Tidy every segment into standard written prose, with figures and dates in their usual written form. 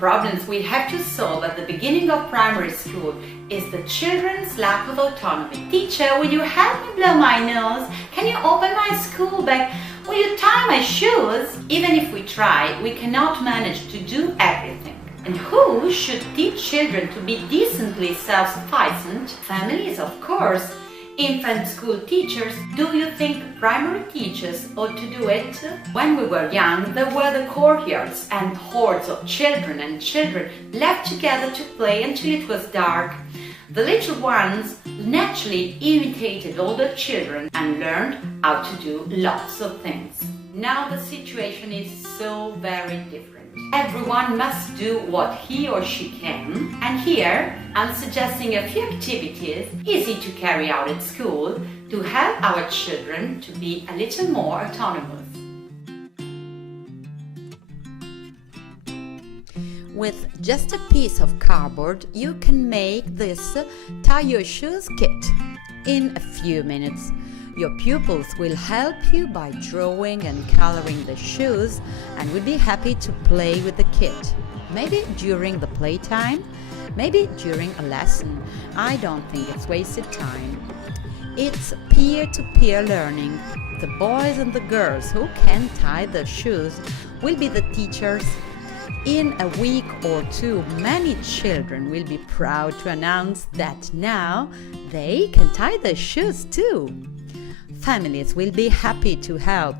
problems we have to solve at the beginning of primary school is the children's lack of autonomy. Teacher, will you help me blow my nose? Can you open my school bag? Will you tie my shoes? Even if we try, we cannot manage to do everything. And who should teach children to be decently self-sufficient? Families, of course. Infant school teachers. Do you think primary teachers ought to do it? When we were young, there were the courtyards and hordes of children left together to play until it was dark. The little ones naturally imitated older children and learned how to do lots of things. Now the situation is so very different. Everyone must do what he or she can, and here I'm suggesting a few activities easy to carry out at school to help our children to be a little more autonomous. With just a piece of cardboard, you can make this tie your shoes kit in a few minutes. Your pupils will help you by drawing and coloring the shoes and will be happy to play with the kit. Maybe during the playtime, maybe during a lesson. I don't think it's wasted time. It's peer-to-peer learning. The boys and the girls who can tie the shoes will be the teachers. In a week or two, many children will be proud to announce that now they can tie their shoes too. Families will be happy to help.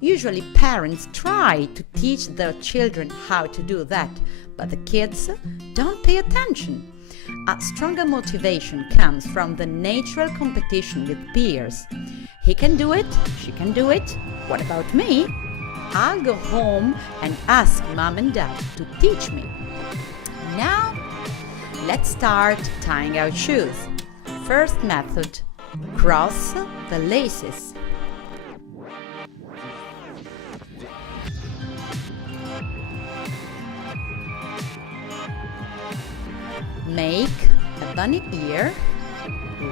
Usually parents try to teach their children how to do that, but the kids don't pay attention. A stronger motivation comes from the natural competition with peers. He can do it, she can do it. What about me? I'll go home and ask mom and dad to teach me. Now, let's start tying our shoes. First method, cross the laces. Make a bunny ear,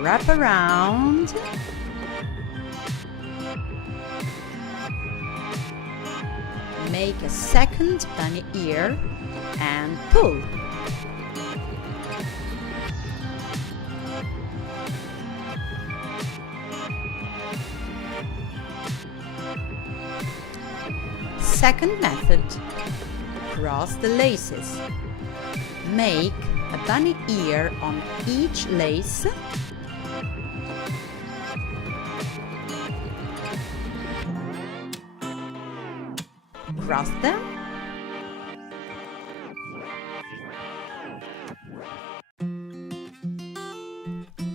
wrap around, make a second bunny ear and pull. Second method, cross the laces. Make a bunny ear on each lace. Cross them.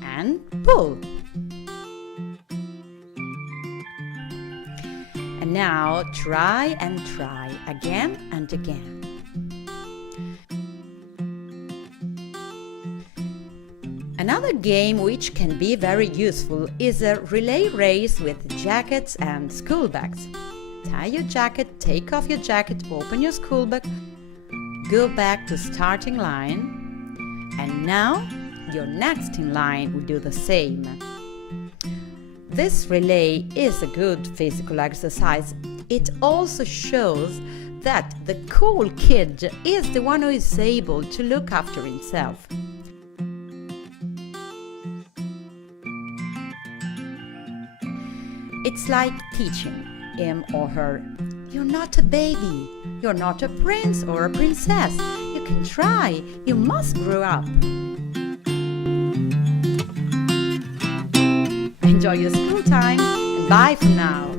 And pull. And now try and try again and again. Another game which can be very useful is a relay race with jackets and school bags. Tie your jacket, take off your jacket, open your school bag, go back to starting line, and now your next in line will do the same. This relay is a good physical exercise. It also shows that the cool kid is the one who is able to look after himself. It's like teaching him or her, you're not a baby, you're not a prince or a princess, you can try, you must grow up. Enjoy your school time and bye for now.